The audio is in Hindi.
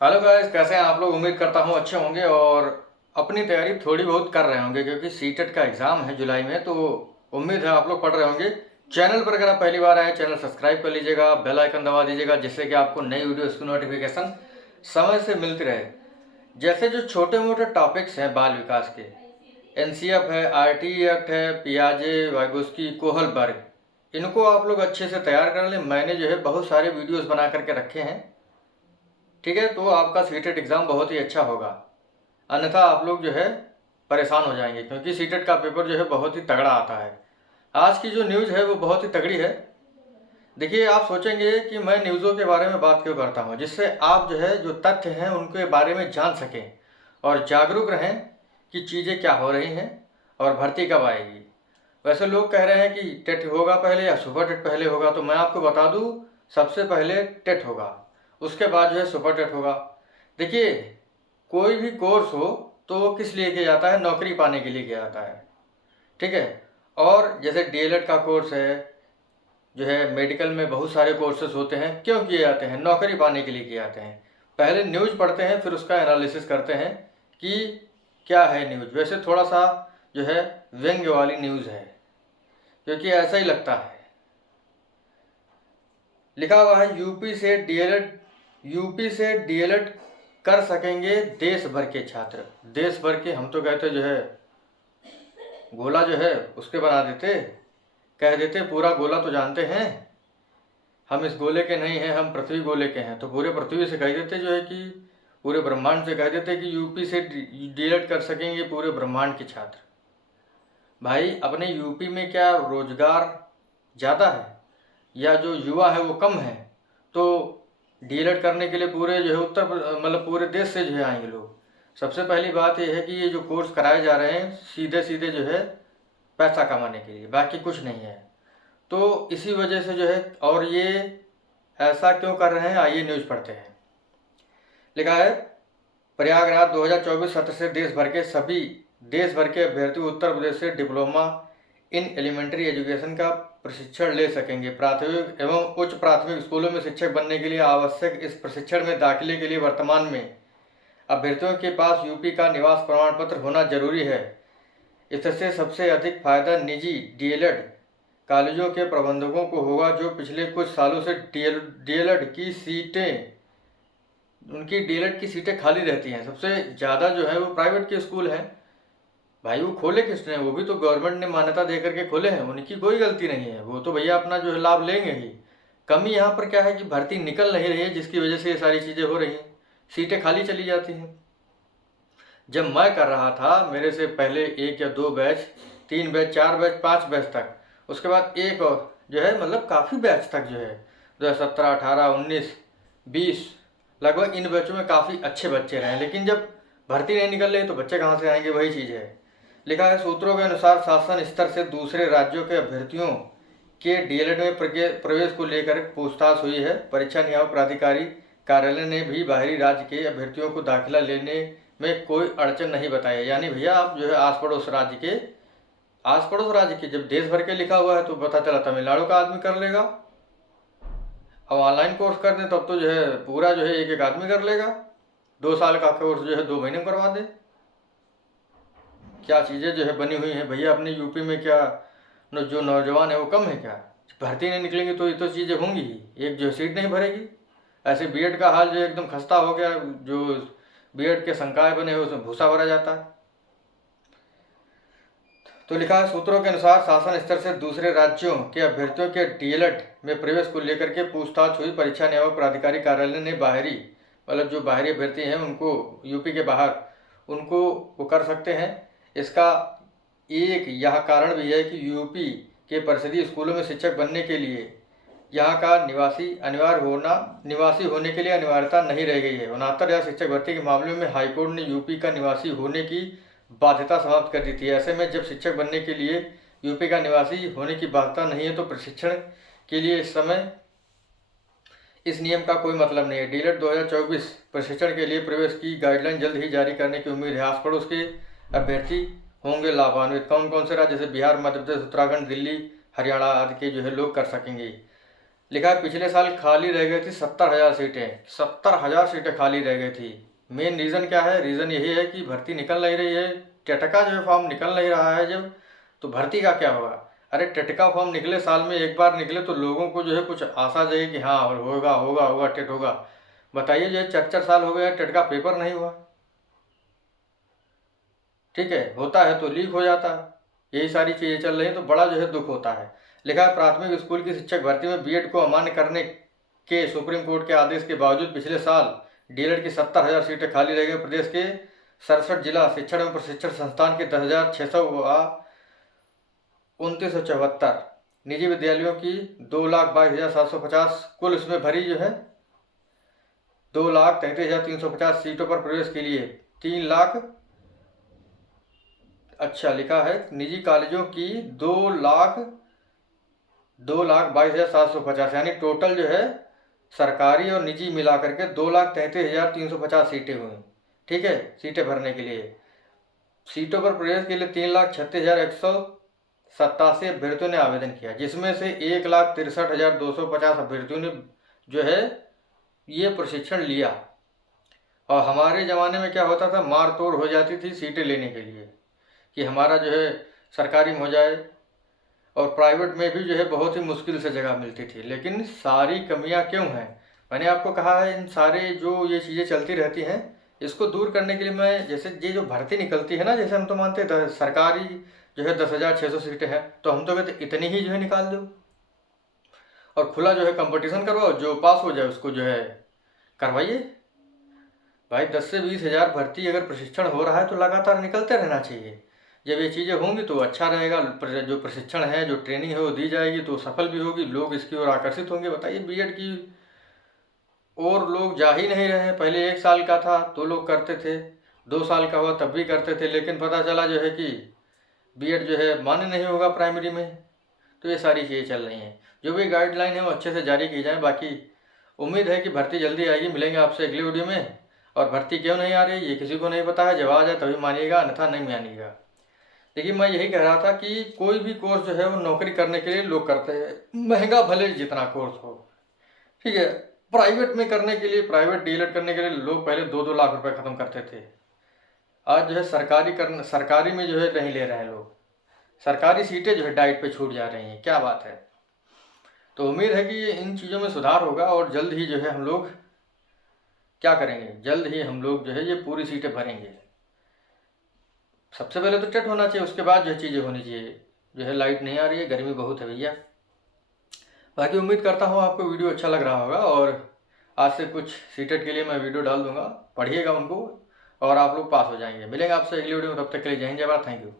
हेलो गाइस, कैसे हैं आप लोग। उम्मीद करता हूँ अच्छे होंगे और अपनी तैयारी थोड़ी बहुत कर रहे होंगे क्योंकि सीटेट का एग्ज़ाम है जुलाई में। तो उम्मीद है आप लोग पढ़ रहे होंगे। चैनल पर अगर आप पहली बार आए, चैनल सब्सक्राइब कर लीजिएगा, बेल आइकन दबा दीजिएगा जिससे कि आपको नई वीडियोस की नोटिफिकेशन समय से मिलती रहे। जैसे जो छोटे मोटे टॉपिक्स हैं बाल विकास के, एनसीएफ है, आरटी एक्ट है, पियाजे, वाइगोस्की, कोहलबर्ग, इनको आप लोग अच्छे से तैयार कर लें। मैंने जो है बहुत सारे वीडियोस बना करके रखे हैं, ठीक है। तो आपका सीटेट एग्ज़ाम बहुत ही अच्छा होगा, अन्यथा आप लोग जो है परेशान हो जाएंगे क्योंकि सीटेट का पेपर जो है बहुत ही तगड़ा आता है। आज की जो न्यूज़ है वो बहुत ही तगड़ी है। देखिए, आप सोचेंगे कि मैं न्यूज़ों के बारे में बात क्यों करता हूँ, जिससे आप जो है जो तथ्य हैं उनके बारे में जान सकें और जागरूक रहें कि चीज़ें क्या हो रही हैं और भर्ती कब आएगी। वैसे लोग कह रहे हैं कि टेट होगा पहले या सुपर टेट पहले होगा, तो मैं आपको बता दूं, सबसे पहले टेट होगा, उसके बाद जो है सुपर टेट होगा। देखिए, कोई भी कोर्स हो तो वो किस लिए किया जाता है, नौकरी पाने के लिए किया जाता है, ठीक है। और जैसे डीएलएड का कोर्स है, जो है मेडिकल में बहुत सारे कोर्सेज होते हैं, क्यों किए जाते हैं, नौकरी पाने के लिए किए जाते हैं। पहले न्यूज़ पढ़ते हैं, फिर उसका एनालिसिस करते हैं कि क्या है न्यूज़। वैसे थोड़ा सा जो है व्यंग्य वाली न्यूज़ है, क्योंकि ऐसा ही लगता है। लिखा हुआ है यूपी से डीएलएड कर सकेंगे देश भर के छात्र। देश भर के, हम तो कहते जो है गोला जो है उसके बना देते, कह देते पूरा गोला तो जानते हैं, हम इस गोले के नहीं हैं, हम पृथ्वी गोले के हैं। तो पूरे पृथ्वी से कह देते जो है कि पूरे ब्रह्मांड से कह देते कि यूपी से डीएलएड कर सकेंगे पूरे ब्रह्मांड के छात्र। भाई, अपने यूपी में क्या रोजगार ज़्यादा है या जो युवा है वो कम है? तो डीएलएड करने के लिए पूरे जो है मतलब पूरे देश से जो है आएंगे लोग। सबसे पहली बात ये है कि ये जो कोर्स कराए जा रहे हैं सीधे सीधे जो है पैसा कमाने के लिए, बाकी कुछ नहीं है। तो इसी वजह से जो है, और ये ऐसा क्यों कर रहे हैं, आइए न्यूज़ पढ़ते हैं। लिखा है, प्रयागराज 2024 सत्र से देश भर के अभ्यर्थी उत्तर प्रदेश से डिप्लोमा इन एलिमेंट्री एजुकेशन का प्रशिक्षण ले सकेंगे। प्राथमिक एवं उच्च प्राथमिक स्कूलों में शिक्षक बनने के लिए आवश्यक इस प्रशिक्षण में दाखिले के लिए वर्तमान में अभ्यर्थियों के पास यूपी का निवास प्रमाण पत्र होना जरूरी है। इससे सबसे अधिक फायदा निजी डीएलएड कॉलेजों के प्रबंधकों को होगा, जो पिछले कुछ सालों से डीएलएड की सीटें उनकी डीएलएड की सीटें खाली रहती हैं। सबसे ज़्यादा जो है वो प्राइवेट के स्कूल हैं। भाई, वो खोले किसने? वो भी तो गवर्नमेंट ने मान्यता दे करके खोले हैं, उनकी कोई गलती नहीं है, वो तो भैया अपना जो है लाभ लेंगे ही। कमी यहाँ पर क्या है कि भर्ती निकल नहीं रही है, जिसकी वजह से ये सारी चीज़ें हो रही हैं, सीटें खाली चली जाती हैं। जब मैं कर रहा था, मेरे से पहले एक या दो बैच, तीन बैच, चार बैच, पाँच बैच तक, उसके बाद एक और जो है मतलब काफ़ी बैच तक जो है 2017, 18, 19, 20, लगभग इन बैचों में काफ़ी अच्छे बच्चे रहे। लेकिन जब भर्ती नहीं निकल रही तो बच्चे कहाँ से आएंगे, वही चीज़ है। लिखा है, सूत्रों के अनुसार शासन स्तर से दूसरे राज्यों के अभ्यर्थियों के डीएलएड में प्रवेश को लेकर पूछताछ हुई है। परीक्षा नियामक प्राधिकारी कार्यालय ने भी बाहरी राज्य के अभ्यर्थियों को दाखिला लेने में कोई अड़चन नहीं बताई। यानी भैया आप जो है आस पड़ोस राज्य के जब देश भर के लिखा हुआ है तो पता चला तमिलनाडु का आदमी कर लेगा। अब ऑनलाइन कोर्स कर दें तब तो जो है पूरा जो है एक एक आदमी कर लेगा। 2 साल का कोर्स जो है 2 महीने में करवा दे। क्या चीज़ें जो है बनी हुई हैं भैया अपने यूपी में। क्या जो नौजवान है वो कम है क्या? भर्ती नहीं निकलेंगी तो ये तो चीज़ें होंगी ही, एक जो सीट नहीं भरेगी। ऐसे बीएड का हाल जो एकदम खस्ता हो गया, जो बीएड के संकाय बने हुए उसमें भूसा भरा जाता है। तो लिखा है, सूत्रों के अनुसार शासन स्तर से दूसरे राज्यों के अभ्यर्थियों के डीएलएड में प्रवेश को लेकर के पूछताछ हुई। परीक्षा नियामक प्राधिकारी कार्यालय ने बाहरी मतलब जो बाहरी अभ्यर्थी हैं उनको, यूपी के बाहर, उनको वो कर सकते हैं। इसका एक यह कारण भी है कि यूपी के परिषदीय स्कूलों में शिक्षक बनने के लिए यहाँ का निवासी होने के लिए अनिवार्यता नहीं रह गई है। 69,000 शिक्षक भर्ती के मामले में हाईकोर्ट ने यूपी का निवासी होने की बाध्यता समाप्त कर दी थी। ऐसे में जब शिक्षक बनने के लिए यूपी का निवासी होने की बाध्यता नहीं है तो प्रशिक्षण के लिए इस समय इस नियम का कोई मतलब नहीं है। डीएलएड 2024 प्रशिक्षण के लिए प्रवेश की गाइडलाइन जल्द ही जारी करने की उम्मीद है। आस पड़ोस के अभ्यर्थी होंगे लाभान्वित। कौन कौन से राज्य? जैसे बिहार, मध्य प्रदेश, उत्तराखंड, दिल्ली, हरियाणा आदि के जो है लोग कर सकेंगे। लिखा है पिछले साल खाली रह गई थी 70,000 सीटें, 70,000 सीटें खाली रह गई थी। मेन रीज़न क्या है? रीज़न यही है कि भर्ती निकल नहीं रही है। टटका जो है फॉर्म निकल नहीं रहा है जब, तो भर्ती का क्या होगा? अरे टटका फॉर्म निकले, साल में एक बार निकले तो लोगों को जो है कुछ आशा जाए कि हाँ और होगा होगा होगा टेट होगा। बताइए जो है 4 साल हो गए टेट का पेपर नहीं हुआ। ठीक है, होता है तो लीक हो जाता है, यही सारी चीज़ें चल रही हैं, तो बड़ा जो है दुख होता है। लिखा है प्राथमिक स्कूल की शिक्षक भर्ती में बीएड को अमान्य करने के सुप्रीम कोर्ट के आदेश के बावजूद पिछले साल डीएलएड की 70,000 सीटें खाली रह गई। प्रदेश के 67 जिला शिक्षण एवं प्रशिक्षण संस्थान के 10,600 व 2,974 निजी विद्यालयों की 2,22,750 कुल इसमें भरी जो है 2,33,350 सीटों पर प्रवेश के लिए 3 लाख, अच्छा लिखा है निजी कॉलेजों की 2,22,750, यानी टोटल जो है सरकारी और निजी मिलाकर के 2,33,350 सीटें हुई। ठीक है, सीटें भरने के लिए, सीटों पर प्रवेश के लिए 3,36,187 अभ्यर्थियों ने आवेदन किया, जिसमें से 1,63,250 अभ्यर्थियों ने जो है ये प्रशिक्षण लिया। और हमारे ज़माने में क्या होता था, मार तोड़ हो जाती थी सीटें लेने के लिए कि हमारा जो है सरकारी में हो जाए, और प्राइवेट में भी जो है बहुत ही मुश्किल से जगह मिलती थी। लेकिन सारी कमियां क्यों हैं? मैंने आपको कहा है इन सारे जो ये चीज़ें चलती रहती हैं, इसको दूर करने के लिए मैं, जैसे ये जो भर्ती निकलती है ना, जैसे हम तो मानते हैं सरकारी जो है 10,600 सीटें हैं, तो हम तो कहते इतनी ही जो है निकाल दो और खुला जो है कंपटीशन करवाओ, जो पास हो जाए उसको जो है करवाइए। भाई 10 से 20 हज़ार भर्ती अगर प्रशिक्षण हो रहा है तो लगातार निकलते रहना चाहिए। जब ये चीज़ें होंगी तो अच्छा रहेगा, जो प्रशिक्षण है, जो ट्रेनिंग है वो दी जाएगी तो सफल भी होगी, लोग इसकी ओर आकर्षित होंगे। बताइए बीएड की और लोग जा ही नहीं रहे हैं। पहले 1 साल का था तो लोग करते थे, 2 साल का हुआ तब भी करते थे, लेकिन पता चला जो है कि बीएड जो है मान्य नहीं होगा प्राइमरी में। तो ये सारी चीज़ें चल रही हैं, जो भी गाइडलाइन है वो अच्छे से जारी की जाए। बाकी उम्मीद है कि भर्ती जल्दी आएगी। मिलेंगे आपसे अगली वीडियो में। और भर्ती क्यों नहीं आ रही ये किसी को नहीं पता है, जब आ जाए तभी मानिएगा, अन्यथा नहीं मानिएगा। देखिए मैं यही कह रहा था कि कोई भी कोर्स जो है वो नौकरी करने के लिए लोग करते हैं, महंगा भले जितना कोर्स हो। ठीक है, प्राइवेट में करने के लिए, प्राइवेट डीएलएड करने के लिए लोग पहले 2-2 लाख रुपए खत्म करते थे। आज जो है सरकारी में जो है नहीं ले रहे हैं लोग, सरकारी सीटें जो है डाइट पे छूट जा रही हैं। क्या बात है। तो उम्मीद है कि इन चीज़ों में सुधार होगा और जल्द ही जो है हम लोग क्या करेंगे, जल्द ही हम लोग जो है ये पूरी सीटें भरेंगे। सबसे पहले तो टेट होना चाहिए, उसके बाद जो चीज़ें होनी चाहिए। जो है लाइट नहीं आ रही है, गर्मी बहुत है भैया। बाकी उम्मीद करता हूँ आपको वीडियो अच्छा लग रहा होगा, और आज से कुछ सीटेट के लिए मैं वीडियो डाल दूंगा, पढ़िएगा उनको और आप लोग पास हो जाएंगे। मिलेंगे आपसे अगली वीडियो में, तब तक के लिए जय हिंद जय भारत, थैंक यू।